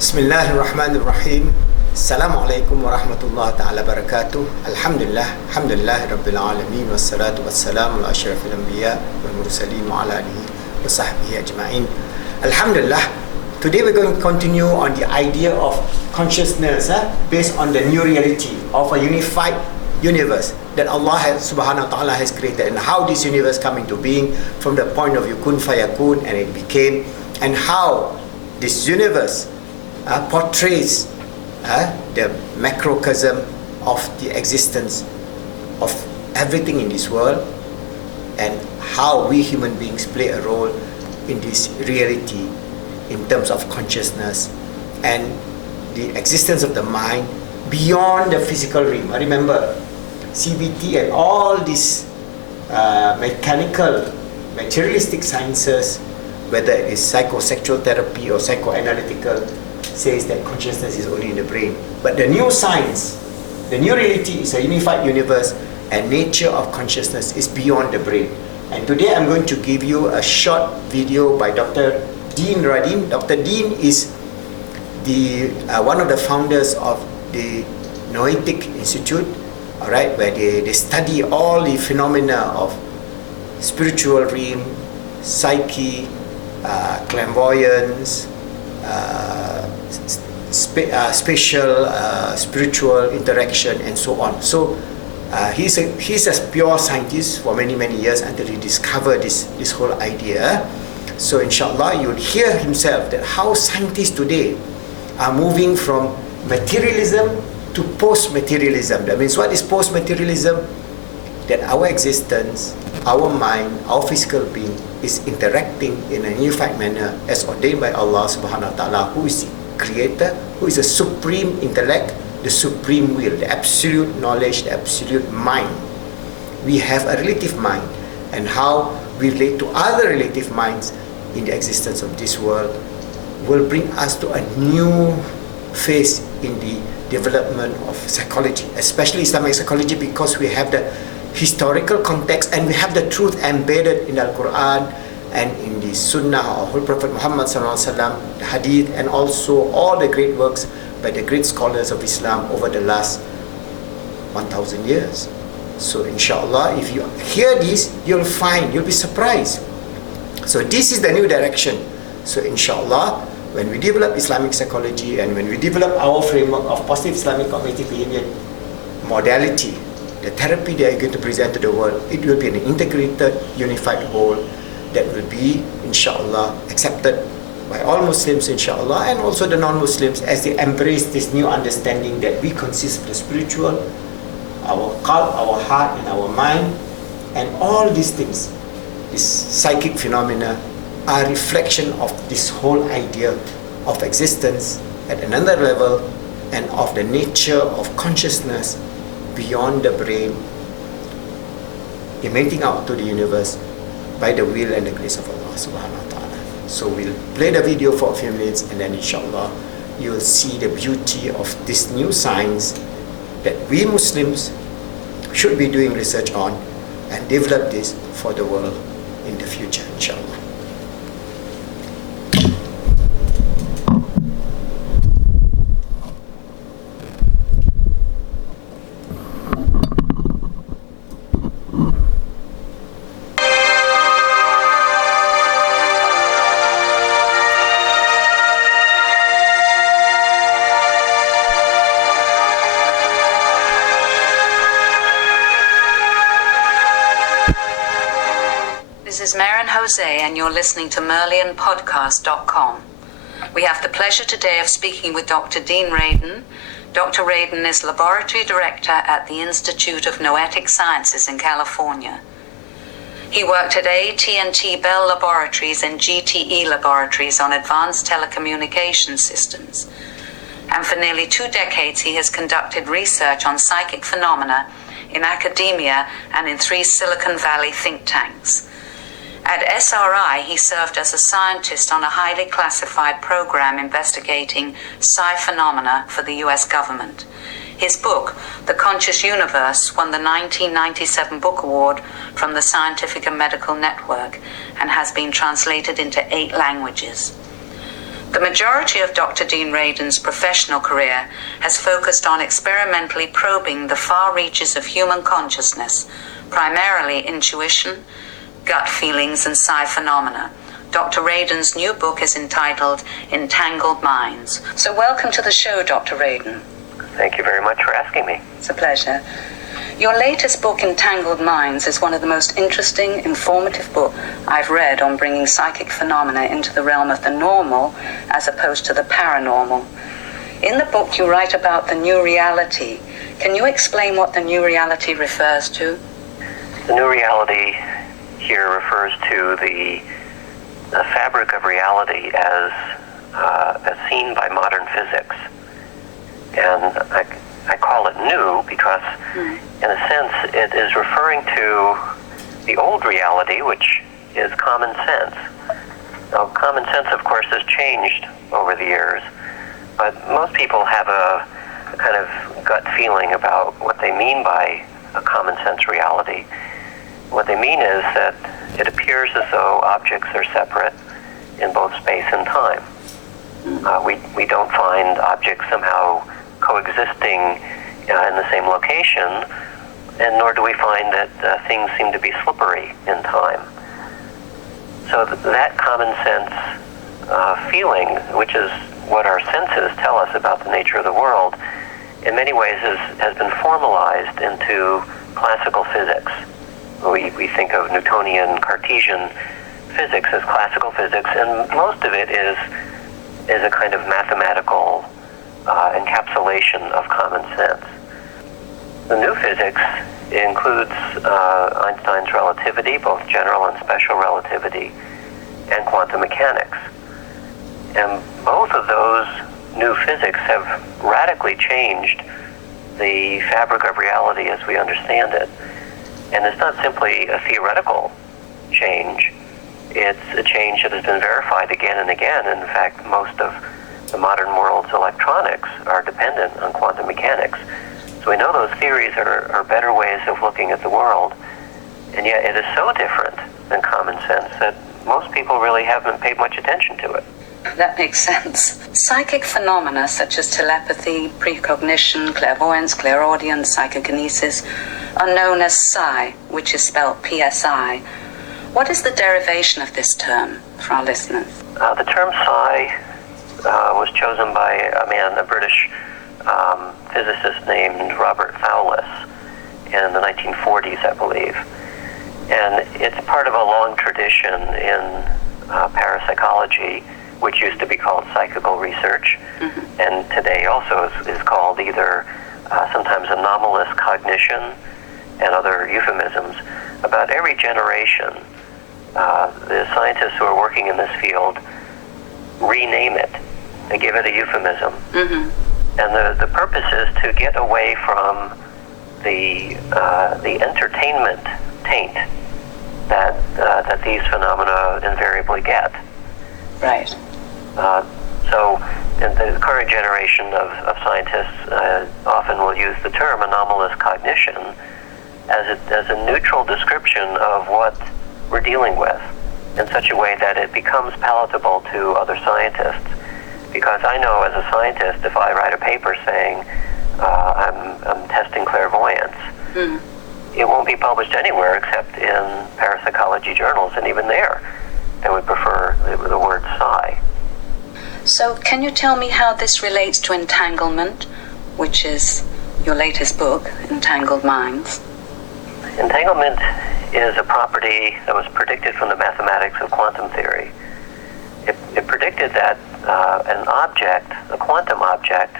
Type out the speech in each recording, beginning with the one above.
Bismillahirrahmanirrahim. Assalamualaikum warahmatullahi ta'ala barakatuh. Alhamdulillah, alhamdulillah rabbil alamin, wassalatu wassalamu ala asyrafil anbiya wal mursalin wa ala alihi wa sahbihi ajma'in. Alhamdulillah, today we're going to continue on the idea of consciousness based on the new reality of a unified universe that Allah subhanahu wa ta'ala has created, and how this universe come into being from the point of view kun fayakun, and it became, and how this universe portrays the macrocosm of the existence of everything in this world, and how we human beings play a role in this reality in terms of consciousness and the existence of the mind beyond the physical realm. Remember, CBT and all these mechanical, materialistic sciences, whether it is psychosexual therapy or psychoanalytical, says that consciousness is only in the brain. But the new science, the new reality is a unified universe, and nature of consciousness is beyond the brain. And today I'm going to give you a short video by Dr. Dean Radin. Dr. Dean is the one of the founders of the Noetic Institute, all right, where they study all the phenomena of spiritual realm, psyche, clairvoyance, spatial, spiritual interaction, and so on. So he's a pure scientist for many years until he discovered this whole idea. So inshallah you'll hear himself that how scientists today are moving from materialism to post-materialism. That means, what is post-materialism? That our existence, our mind, our physical being is interacting in a unified manner as ordained by Allah subhanahu wa ta'ala, who is the creator, who is the supreme intellect, the supreme will, the absolute knowledge, the absolute mind. We have a relative mind, and how we relate to other relative minds in the existence of this world will bring us to a new phase in the development of psychology, especially Islamic psychology, because we have the historical context and we have the truth embedded in the Quran and in the Sunnah of Holy Prophet Muhammad sallallahu alaihi wasallam, the Hadith, and also all the great works by the great scholars of Islam over the last 1,000 years. So inshallah, if you hear this, you'll be surprised. So this is the new direction. So inshallah, when we develop Islamic psychology and when we develop our framework of positive Islamic cognitive behavior modality, the therapy they are going to present to the world, it will be an integrated, unified whole that will be, inshallah, accepted by all Muslims, inshallah, and also the non-Muslims, as they embrace this new understanding that we consist of the spiritual, our qalb, our heart, and our mind, and all these things, these psychic phenomena, are reflection of this whole idea of existence at another level, and of the nature of consciousness beyond the brain, emanating out to the universe by the will and the grace of Allah subhanahu wa ta'ala. So we'll play the video for a few minutes, and then inshallah you'll see the beauty of this new science that we Muslims should be doing research on and develop this for the world in the future, inshallah. This is Maren Jose, and you're listening to MerlianPodcast.com. We have the pleasure today of speaking with Dr. Dean Radin. Dr. Radin is Laboratory Director at the Institute of Noetic Sciences in California. He worked at AT&T Bell Laboratories and GTE Laboratories on advanced telecommunication systems. And for nearly 2 decades, he has conducted research on psychic phenomena in academia and in 3 Silicon Valley think tanks. At SRI, he served as a scientist on a highly classified program investigating psi phenomena for the US government. His book, The Conscious Universe, won the 1997 Book Award from the Scientific and Medical Network and has been translated into 8 languages. The majority of Dr. Dean Radin's professional career has focused on experimentally probing the far reaches of human consciousness, primarily intuition, gut feelings, and psi phenomena. Dr. Radin's new book is entitled Entangled Minds. So welcome to the show, Dr. Radin. Thank you very much for asking me. It's a pleasure. Your latest book, Entangled Minds, is one of the most interesting, informative books I've read on bringing psychic phenomena into the realm of the normal as opposed to the paranormal. In the book, you write about the new reality. Can you explain what the new reality refers to? The new reality here refers to the fabric of reality as seen by modern physics. And I call it new because, in a sense, it is referring to the old reality, which is common sense. Now, common sense, of course, has changed over the years, but most people have a kind of gut feeling about what they mean by a common sense reality. What they mean is that it appears as though objects are separate in both space and time. We don't find objects somehow coexisting in the same location, and nor do we find that things seem to be slippery in time. So that common sense feeling, which is what our senses tell us about the nature of the world, in many ways has been formalized into classical physics. We think of Newtonian Cartesian physics as classical physics, and most of it is a kind of mathematical encapsulation of common sense. The new physics includes Einstein's relativity, both general and special relativity, and quantum mechanics. And both of those new physics have radically changed the fabric of reality as we understand it. And it's not simply a theoretical change. It's a change that has been verified again and again. In fact, most of the modern world's electronics are dependent on quantum mechanics. So we know those theories are better ways of looking at the world. And yet it is so different than common sense that most people really haven't paid much attention to it. That makes sense. Psychic phenomena such as telepathy, precognition, clairvoyance, clairaudience, psychokinesis are known as psi, which is spelled PSI. What is the derivation of this term for our listeners? The term psi was chosen by a British physicist named Robert Fowlis in the 1940s, I believe. And it's part of a long tradition in parapsychology, which used to be called psychical research, and today also is called either sometimes anomalous cognition and other euphemisms. About every generation, the scientists who are working in this field rename it. They give it a euphemism. And the purpose is to get away from the entertainment taint that these phenomena invariably get. Right. So in the current generation of scientists often will use the term anomalous cognition as a neutral description of what we're dealing with in such a way that it becomes palatable to other scientists. Because I know as a scientist, if I write a paper saying I'm testing clairvoyance, it won't be published anywhere except in parapsychology journals, and even there, they would prefer the word psi. So can you tell me how this relates to entanglement, which is your latest book, Entangled Minds? Entanglement is a property that was predicted from the mathematics of quantum theory. It predicted that an object, a quantum object,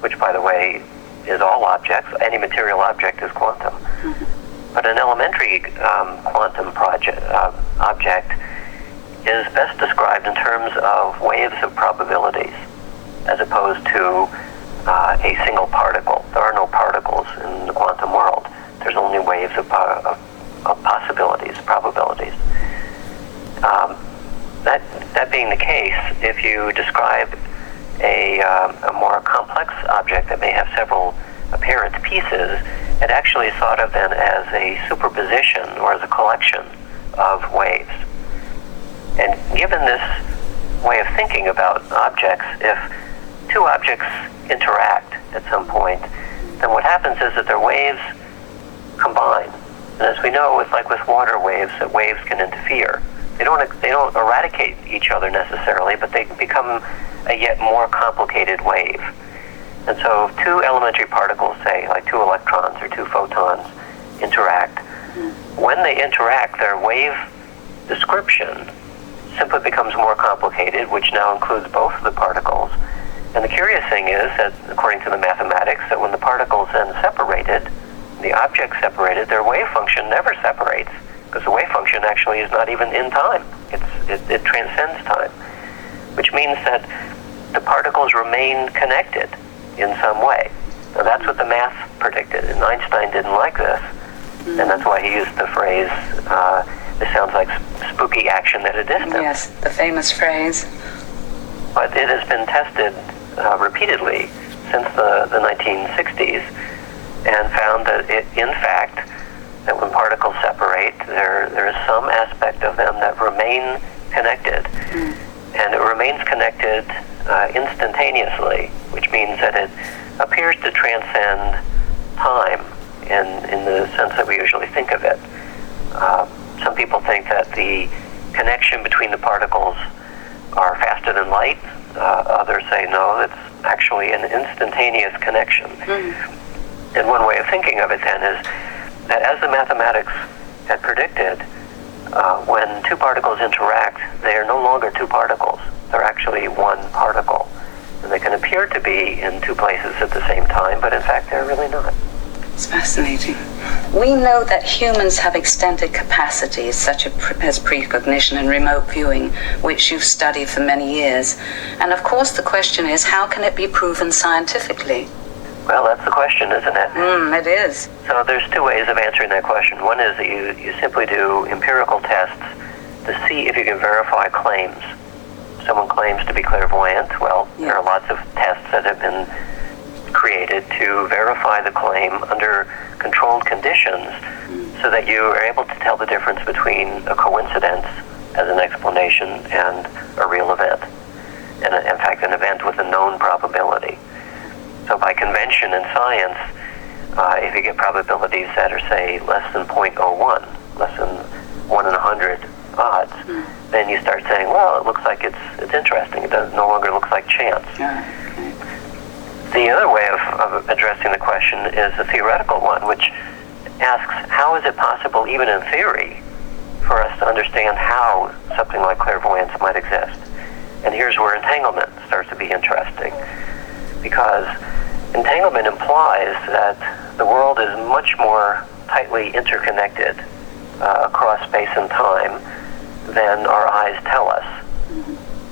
which by the way is all objects, any material object is quantum, but an elementary quantum object is best described in terms of waves of probabilities as opposed to a single particle. There are no particles in the quantum world. There's only waves of possibilities, probabilities. That being the case, if you describe a more complex object that may have several apparent pieces, it actually is thought of then as a superposition or as a collection of waves. And given this way of thinking about objects. If two objects interact at some point, then what happens is that their waves combine. And as we know, it's like with water waves, that waves can interfere. They don't eradicate each other necessarily, but they become a yet more complicated wave. And so if two elementary particles, say like two electrons or two photons, interact, when they interact, their wave description simply becomes more complicated, which now includes both of the particles. And the curious thing is that, according to the mathematics, that when the particles then separated, the objects separated, their wave function never separates, because the wave function actually is not even in time. It transcends time, which means that the particles remain connected in some way. Now that's what the math predicted, and Einstein didn't like this, and that's why he used the phrase, this sounds like spooky action at a distance. Yes, the famous phrase. But it has been tested repeatedly since the 1960s, and found that in fact, that when particles separate, there is some aspect of them that remain connected. And it remains connected instantaneously, which means that it appears to transcend time in the sense that we usually think of it. Some people think that the connection between the particles are faster than light. Others say no, it's actually an instantaneous connection. And one way of thinking of it then is that, as the mathematics had predicted, when two particles interact, they are no longer two particles. They're actually one particle. And they can appear to be in two places at the same time, but in fact they're really not. It's fascinating. We know that humans have extended capacities such as precognition and remote viewing, which you've studied for many years. And of course the question is, how can it be proven scientifically? Well, that's the question, isn't it? It is. So there's two ways of answering that question. One is that you simply do empirical tests to see if you can verify claims. Someone claims to be clairvoyant. Well, there are lots of tests that have been created to verify the claim under controlled conditions so that you are able to tell the difference between a coincidence as an explanation and a real event. And in fact, an event with a known probability. So by convention in science, if you get probabilities that are, say, less than 0.01, less than 1 in 100 odds, then you start saying, well, it looks like it's interesting. It no longer looks like chance. The other way of addressing the question is a theoretical one, which asks, how is it possible, even in theory, for us to understand how something like clairvoyance might exist? And here's where entanglement starts to be interesting, because entanglement implies that the world is much more tightly interconnected across space and time than our eyes tell us.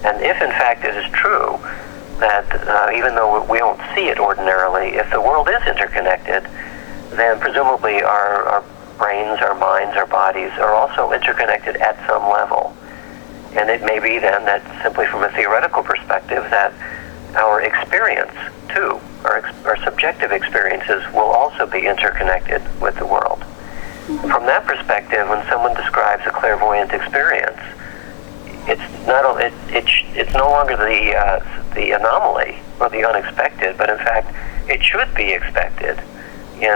And if in fact it is true that even though we don't see it ordinarily, if the world is interconnected, then presumably our brains, our minds, our bodies are also interconnected at some level. And it may be then that, simply from a theoretical perspective, that our experience too, our subjective experiences, will also be interconnected with the world. From that perspective, when someone describes a clairvoyant experience, it's no longer the anomaly or the unexpected, but in fact it should be expected in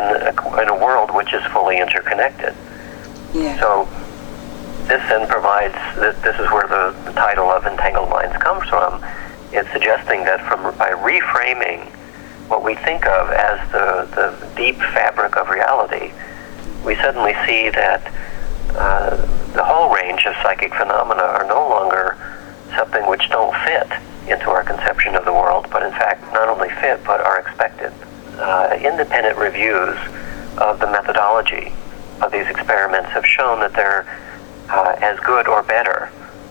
a world which is fully interconnected. So this then provides, this is where the title of Entangled Minds comes from. It's suggesting that by reframing what we think of as the deep fabric of reality, we suddenly see that the whole range of psychic phenomena are no longer something which don't fit into our conception of the world, but in fact not only fit, but are expected. Independent reviews of the methodology of these experiments have shown that they're as good or better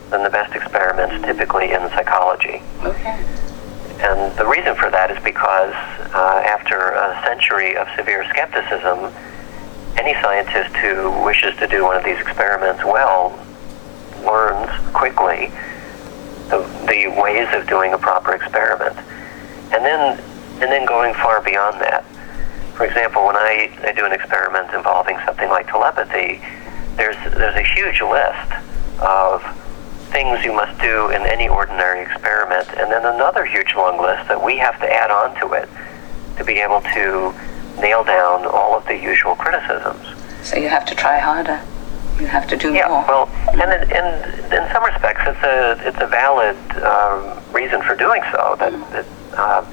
than the best experiments typically in psychology. And the reason for that is because after a century of severe skepticism, any scientist who wishes to do one of these experiments well learns quickly the ways of doing a proper experiment. And then going far beyond that. For example, when I do an experiment involving something like telepathy, there's a huge list of things you must do in any ordinary experiment, and then another huge long list that we have to add on to it to be able to nail down all of the usual criticisms. So you have to try harder. You have to do more. Yeah, well, and in some respects, it's a valid reason for doing so. That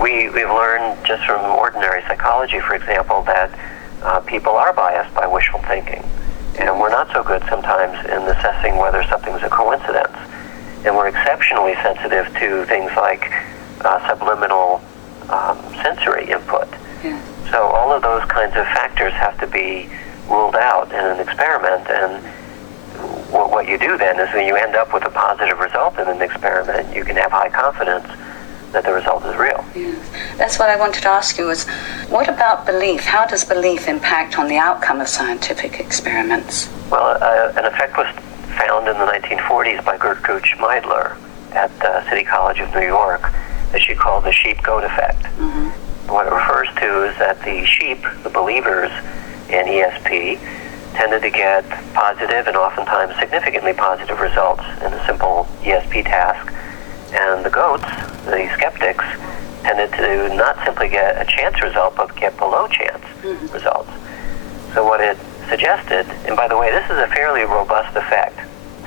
we've learned just from ordinary psychology, for example, that people are biased by wishful thinking, and we're not so good sometimes in assessing whether something's a coincidence. And we're exceptionally sensitive to things like subliminal sensory input. Yeah. So all of those kinds of factors have to be ruled out in an experiment, and what you do then is when you end up with a positive result in an experiment, you can have high confidence that the result is real. Yes. That's what I wanted to ask you was, what about belief? How does belief impact on the outcome of scientific experiments? Well, an effect was found in the 1940s by Gertrude Schmeidler at City College of New York that she called the sheep-goat effect. Mm-hmm. What it refers to is that the sheep, the believers in ESP, tended to get positive and oftentimes significantly positive results in a simple ESP task. And the goats, the skeptics, tended to not simply get a chance result, but get below chance results. So what it suggested, and by the way, this is a fairly robust effect.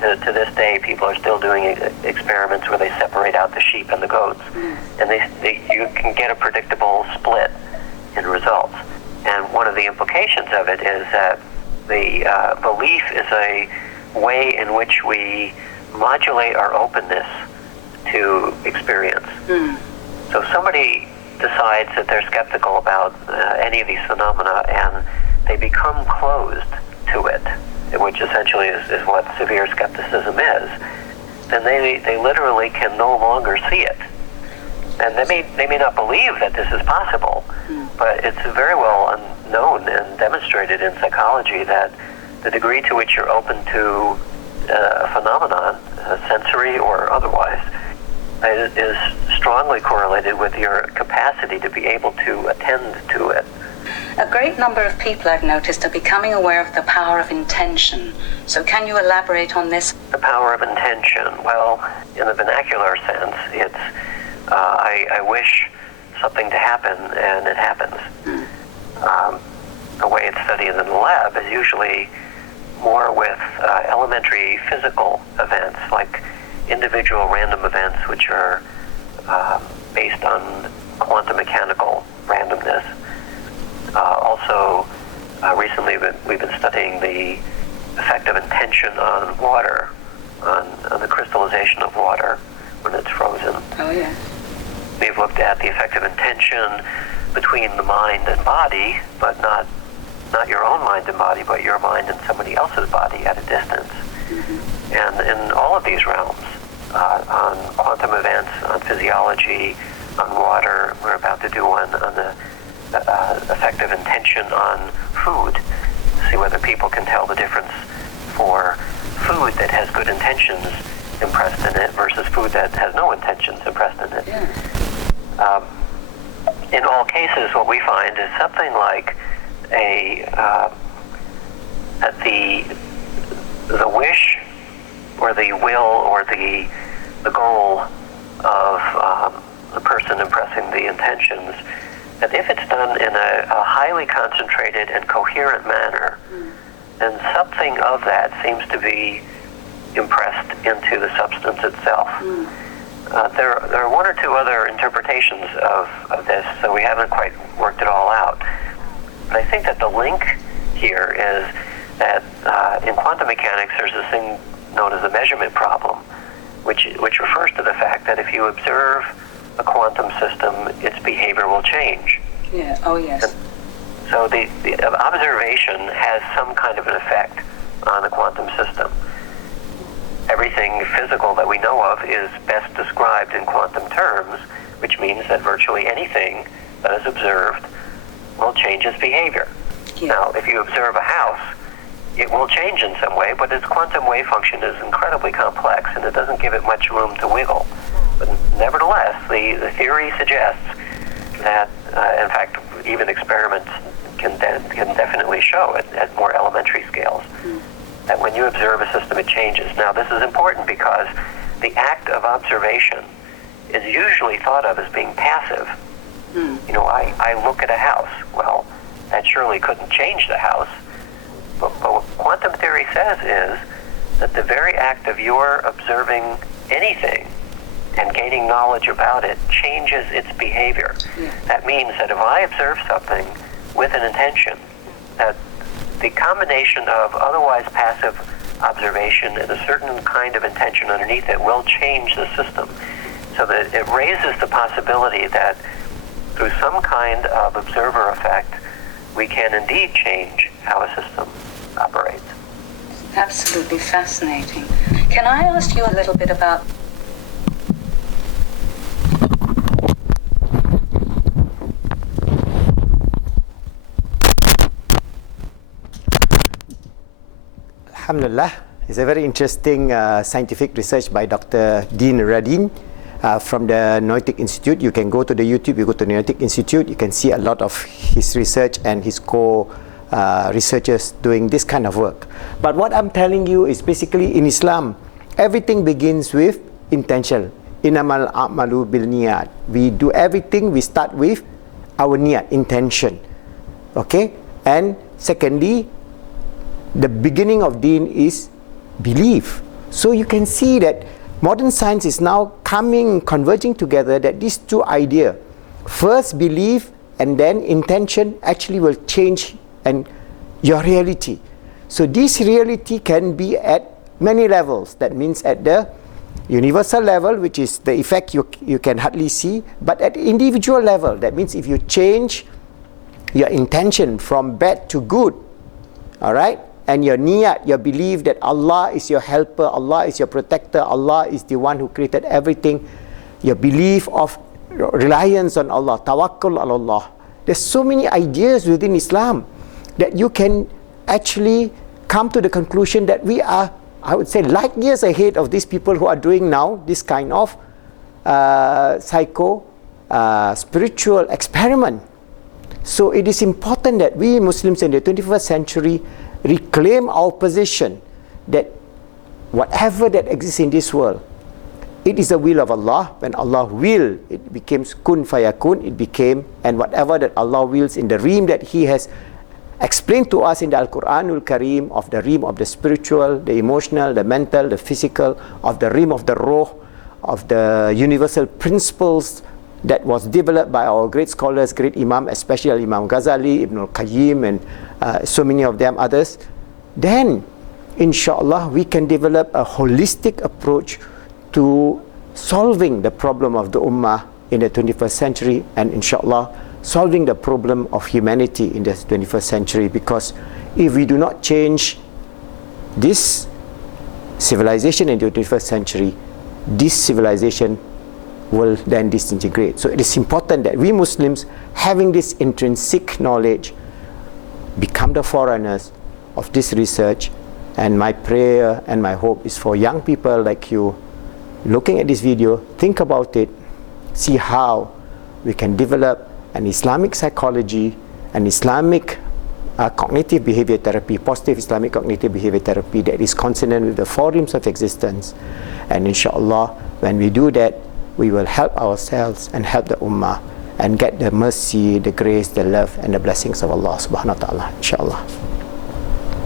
To this day, people are still doing experiments where they separate out the sheep and the goats, and you can get a predictable split in results. And one of the implications of it is that the belief is a way in which we modulate our openness to experience. So if somebody decides that they're skeptical about any of these phenomena and they become closed to it, which essentially is what severe skepticism is, then they literally can no longer see it. And they may not believe that this is possible, but it's very well known and demonstrated in psychology that the degree to which you're open to a phenomenon, sensory or otherwise, is strongly correlated with your capacity to be able to attend to it. A great number of people, I've noticed, are becoming aware of the power of intention. So can you elaborate on this? The power of intention. Well, in the vernacular sense, it's I wish something to happen, and it happens. The way it's studied in the lab is usually more with elementary physical events, like individual random events, which are based on quantum mechanical randomness. Also, recently we've been studying the effect of intention on water, on the crystallization of water when it's frozen. Oh, yeah. We've looked at the effect of intention between the mind and body, but not your own mind and body, but your mind and somebody else's body at a distance. And in all of these realms, on quantum events, on physiology, on water, we're about to do one on the effect of intention on food, see whether people can tell the difference for food that has good intentions impressed in it versus food that has no intentions impressed in it. Yeah. In all cases, what we find is something like that the wish or the will or the goal of the person impressing the intentions, that if it's done in a highly concentrated and coherent manner, then something of that seems to be impressed into the substance itself. There are one or two other interpretations of this, so we haven't quite worked it all out. But I think that the link here is that in quantum mechanics there's this thing known as the measurement problem, which refers to the fact that if you observe a quantum system, its behavior will change. Yeah. Oh, yes. And so the observation has some kind of an effect on the quantum system. Everything physical that we know of is best described in quantum terms, which means that virtually anything that is observed will change its behavior. Yeah. Now, if you observe a house, it will change in some way, but its quantum wave function is incredibly complex, and it doesn't give it much room to wiggle. But nevertheless, the theory suggests that, in fact, even experiments can definitely show it at more elementary scales, that when you observe a system, it changes. Now, this is important because the act of observation is usually thought of as being passive. You know, I look at a house. Well, that surely couldn't change the house. But what quantum theory says is that the very act of your observing anything and gaining knowledge about it changes its behavior. That means that if I observe something with an intention, that the combination of otherwise passive observation and a certain kind of intention underneath it will change the system. So that it raises the possibility that through some kind of observer effect, we can indeed change how a system operates. Absolutely fascinating. Can I ask you a little bit about Alhamdulillah, it's a very interesting scientific research by Dr. Dean Radin from the Noetic Institute. You can go to the YouTube, you go to the Noetic Institute, you can see a lot of his research and his researchers doing this kind of work. But what I'm telling you is basically in Islam, everything begins with intention. Innamal a'malu bil niyat. We do everything, we start with our niyat, intention. Okay? And secondly, the beginning of deen is belief. So you can see that modern science is now converging together, that these two ideas, first belief and then intention, actually will change and your reality. So this reality can be at many levels. That means at the universal level, which is the effect you can hardly see, but at individual level, that means if you change your intention from bad to good, all right, and your niyat, your belief that Allah is your helper, Allah is your protector, Allah is the one who created everything, your belief of reliance on Allah, tawakkul on Allah. There's so many ideas within Islam that you can actually come to the conclusion that we are, I would say, light years ahead of these people who are doing now this kind of spiritual experiment. So it is important that we Muslims in the 21st century reclaim our position that whatever that exists in this world, it is the will of Allah. When Allah will, it becomes kun fayakun, it became, and whatever that Allah wills in the realm that He has explained to us in the Al-Quranul Kareem, of the realm of the spiritual, the emotional, the mental, the physical, of the realm of the ruh, of the universal principles that was developed by our great scholars, great Imam, especially Imam Ghazali, Ibn al-Qayyim, and so many of them others, then inshallah we can develop a holistic approach to solving the problem of the ummah in the 21st century, and inshallah solving the problem of humanity in the 21st century. Because if we do not change this civilization in the 21st century, this civilization will then disintegrate. So it is important that we Muslims, having this intrinsic knowledge, become the forerunners of this research. And my prayer and my hope is for young people like you, looking at this video, think about it, see how we can develop an Islamic psychology, an Islamic cognitive behavior therapy, positive Islamic cognitive behavior therapy that is consonant with the four realms of existence. And inshallah, when we do that, we will help ourselves and help the ummah and get the mercy, the grace, the love, and the blessings of Allah subhanahu wa ta'ala, inshallah.